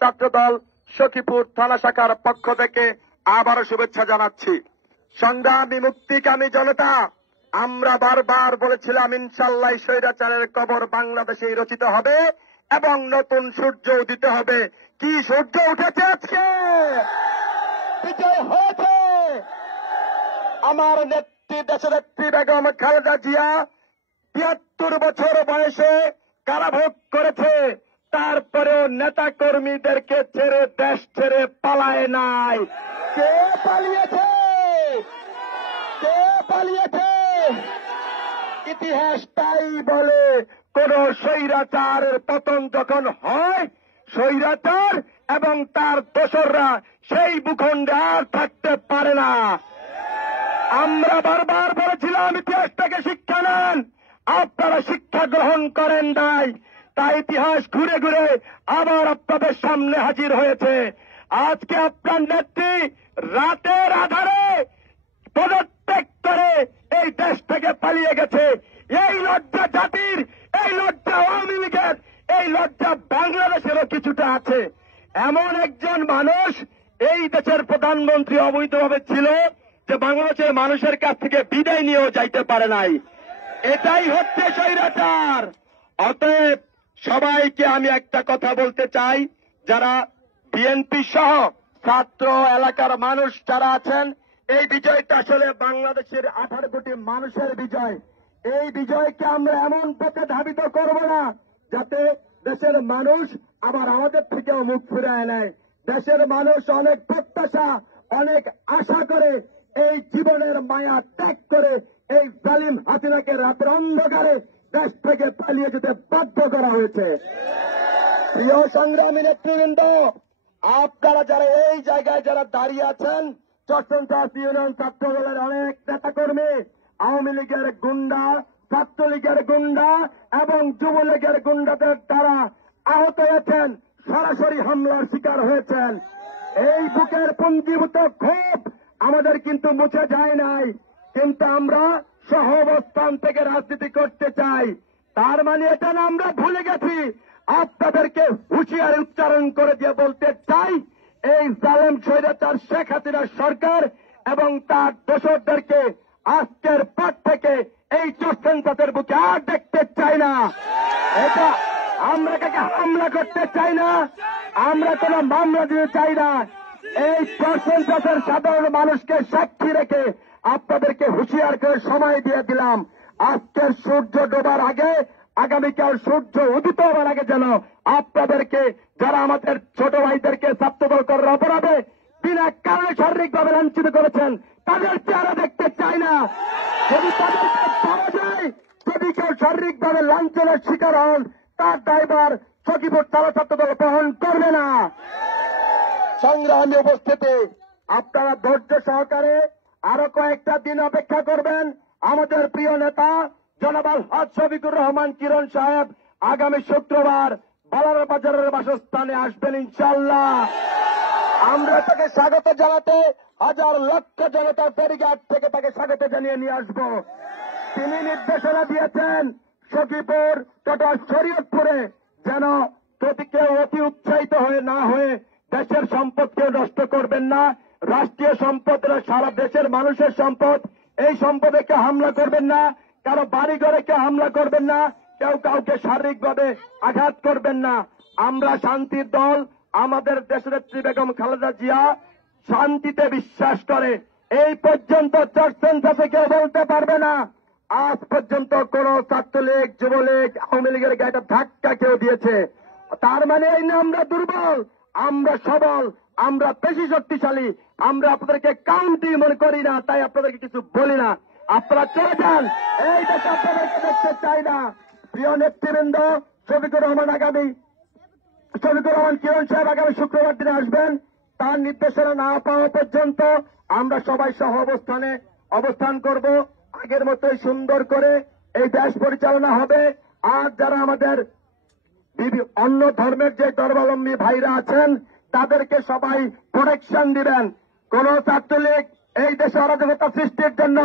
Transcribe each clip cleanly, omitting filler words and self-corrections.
ছাত্রদল সখীপুর থানা শাখার পক্ষ থেকে আবারও শুভেচ্ছা জানাচ্ছি। সংগ্রামী মুক্তিকামী জনতা, আমরা বারবার বলেছিলাম ইনশাআল্লাহ স্বৈরাচারের কবর বাংলাদেশেই রচিত হবে এবং নতুন সূর্য উদিত হবে। কি সূর্য উঠেছে আজকে, বিজয় হয়েছে। আমার নেত্রী দেশনেত্রী বেগম খালেদা জিয়া ৭৩ বছর বয়সে কারাভোগ করেছে, তারপরেও নেতা কর্মীদেরকে ছেড়ে দেশ ছেড়ে পালায় নাই। কে পালিয়েছে? কে পালিয়েছে? ইতিহাস তাই বলে, কোন স্বৈরাচারের পতন যখন হয়, স্বৈরাচার এবং তার দোসররা সেই ভূখণ্ডে আর থাকতে পারে না। আমরা বারবার বলেছিলাম ইতিহাস থেকে শিক্ষা নেন, আপনারা শিক্ষা গ্রহণ করেন নাই, তাই ইতিহাস ঘুরে ঘুরে আবার আপনাদের সামনে হাজির হয়েছে। আজকে আপনার নেত্রী রাতের আধারে পদত্যাগ করে এই দেশ থেকে পালিয়ে গেছে। এই লজ্জা জাতির, এই লজ্জা আওয়ামী লীগের, এই লজ্জা বাংলাদেশেরও কিছুটা আছে। এমন একজন মানুষ এই দেশের প্রধানমন্ত্রী অবৈধভাবে ছিল যে বাংলাদেশের মানুষের কাছ থেকে বিদায় নিয়েও যাইতে পারে নাই। এটাই হচ্ছে স্বৈরাচার। অতএব সবাইকে আমি একটা কথা বলতে চাই, যারা বিএনপি সহ ছাত্র এলাকার মানুষ যারা আছেন, এই বিজয়টা আসলে বাংলাদেশের 18 কোটি মানুষের বিজয়। এই বিজয়কে আমরা এমন পথে ধাবিত করব না যাতে দেশের মানুষ আবার আমাদের থেকেও মুখ ফিরায় নেয়। দেশের মানুষ অনেক প্রত্যাশা, অনেক আশা করে এই জীবনের মায়া ত্যাগ করে এই জালিম হাসিনাকে রাতের অন্ধকারে দেশ থেকে পালিয়ে যেতে বাধ্য করা হয়েছে। প্রিয় সংগ্রামী নেতৃবৃন্দ, আপনারা যারা এই জায়গায় যারা দাঁড়িয়ে আছেন, চট্টগ্রাম ইউনিয়ন ছাত্রদলের অনেক নেতাকর্মী, আওয়ামী লীগের গুন্ডা, ছাত্রলীগের গুন্ডা এবং যুবলীগের গুন্ডাদের দ্বারা আহত হয়েছেন, সরাসরি হামলার শিকার হয়েছেন। এই বুকের পুঞ্জীভূত ক্ষোভ আমাদের কিন্তু মুছে যায় নাই, কিন্তু আমরা সহ অবস্থান থেকে রাজনীতি করতে চাই। তার মানে এটা না আমরা ভুলে গেছি। আপনাদেরকে হুঁশিয়ারি উচ্চারণ করে দিয়ে বলতে চাই, এই জালেম স্বৈরাচার শেখ হাসিনার সরকার এবং তার দোসরদেরকে আজকের পর থেকে এই চোরসেন্সাসের বুকে আর দেখতে চাই না। এটা আমরা কাকে হামলা করতে চাই না, আমরা কোন মামলা দিতে চাই না। এই চোরসেন্সাসের সাধারণ মানুষকে সাক্ষী রেখে আপনাদেরকে হুঁশিয়ার করে সময় দিয়ে দিলাম। আজকের সূর্য ডোবার আগে, আগামীকাল সূর্য উদিত হওয়ার আগে যেন আপনাদেরকে, যারা আমাদের ছোট ভাইদেরকে ছাত্রদল করার অপরাধে বিনা কারণে শারীরিকভাবে লাঞ্ছিত করেছেন, তাদের চেহারা দেখতে চাই না। যদি তাদেরকে পাওয়া যায়, যদি কেউ শারীরিকভাবে লাঞ্ছনের শিকার হন, তার দায়ভার সখীপুর থানা ছাত্রদল বহন করবে না। সংগ্রামী উপস্থিতি, আপনারা ধৈর্য সহকারে আরো কয়েকটা দিন অপেক্ষা করবেন। আমাদের প্রিয় নেতা জনাব আলহাজ শফিকুর রহমান কিরণ সাহেব আগামী শুক্রবার বালার বাজারের বাসস্থানে আসবেন ইনশাআল্লাহ। আমরা তাকে স্বাগত জানাতে হাজার লক্ষ জনতা ফেরিঘাট থেকে তাকে স্বাগত জানিয়ে নিয়ে আসব। তিনি নির্দেশনা দিয়েছেন সখীপুর তথা শরীয়তপুরে যেন কেউ অতি উৎসাহিত হয়ে না হয়ে দেশের সম্পদকে নষ্ট করবেন না। রাষ্ট্রীয় সম্পদ সারা দেশের মানুষের সম্পদ, এই সম্পদে কেউ হামলা করবেন না, কারো বাড়ি ঘরে কেউ হামলা করবেন না, কেউ কাউকে শারীরিকভাবে আঘাত করবেন না। আমরা শান্তির দল, আমাদের দেশনেত্রী বেগম খালেদা জিয়া শান্তিতে বিশ্বাস করে। এই পর্যন্ত চোরসেন্সাসে কেউ বলতে পারবে না আজ পর্যন্ত কোন ছাত্রলীগ, যুবলীগ, আওয়ামী লীগের গায়ে ধাক্কা কেউ দিয়েছে। তার মানে এই না আমরা দুর্বল, আমরা সবল, আমরা বেশি শক্তিশালী। আমরা আপনাদেরকে কাউন্টি মনে করি না, তাই আপনাদেরকে কিছু বলি না। আপনারা চলে যান, এই দেশে আপনাদেরকে দেখতে চাই না। প্রিয় নেতৃবৃন্দ, শফিকুর রহমান কিরণ সাহেব আগামী শুক্রবার দিনে আসবেন। তার নির্দেশনা না পাওয়া পর্যন্ত আমরা সবাই সহ অবস্থান করব। আগের মতোই সুন্দর করে এই দেশ পরিচালনা হবে। আর যারা আমাদের অন্য ধর্মের যে ধর্মাবলম্বী ভাইরা আছেন, তাদেরকে সবাই প্রোটেকশন দিবেন। কোন ছাত্রলীগ এই দেশে অরাজকতা সৃষ্টির জন্য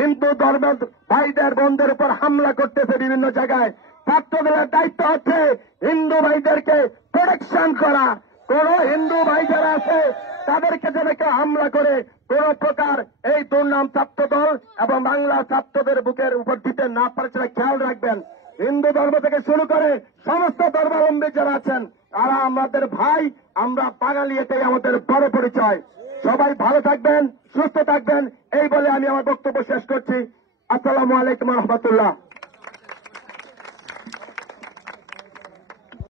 হিন্দু ধর্মের ভাইদের বোনদের উপর হামলা করতেছে বিভিন্ন জায়গায়। ছাত্রদলের দায়িত্ব হচ্ছে হিন্দু ভাইদেরকে প্রোটেকশন করা, কোন হিন্দু ভাই যারা আছে তাদেরকে যেন কেউ হামলা করে কোন প্রকার এই দুর্নাম ছাত্র দল এবং বাংলা ছাত্রদের বুকের উপর দিতে না পারে সেটা খেয়াল রাখবেন। হিন্দু ধর্ম থেকে শুরু করে সমস্ত ধর্মাবলম্বী যারা আছেন তারা আমাদের ভাই, আমরা বাঙালি, এটাই আমাদের বড় পরিচয়। সবাই ভালো থাকবেন, সুস্থ থাকবেন, এই বলে আমি আমার বক্তব্য শেষ করছি। আসসালামু আলাইকুম রহমতুল্লাহ।